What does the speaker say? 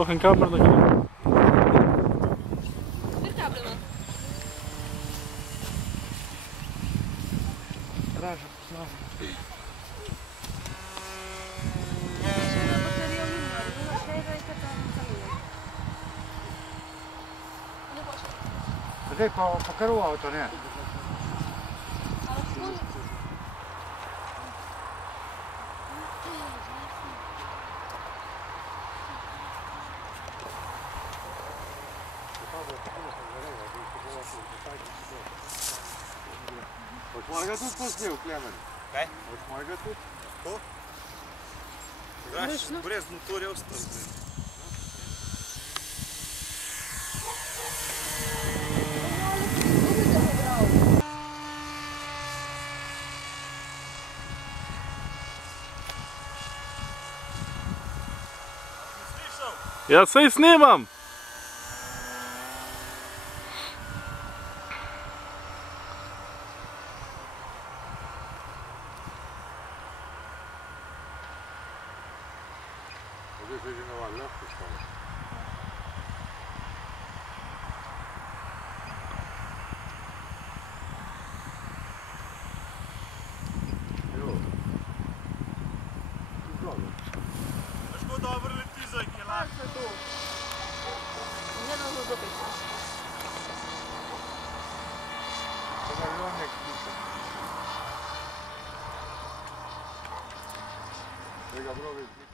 toch geen camera? Dan kan Dit camera. Raža, snadno. Zdaj pa kar v avto, ne? Boš mojega tudi posnel, Klemen? Kaj? Boš mojega tudi? Ko? Graš, brez motorja ostalo. Ja sej snimam! Zdaj se že navadila, poštava. Evo. Dobro. Težko dobro leti za kilar. Kaj se to? Gledam za zopet. To je bilo nek pisem. Tega bilo več.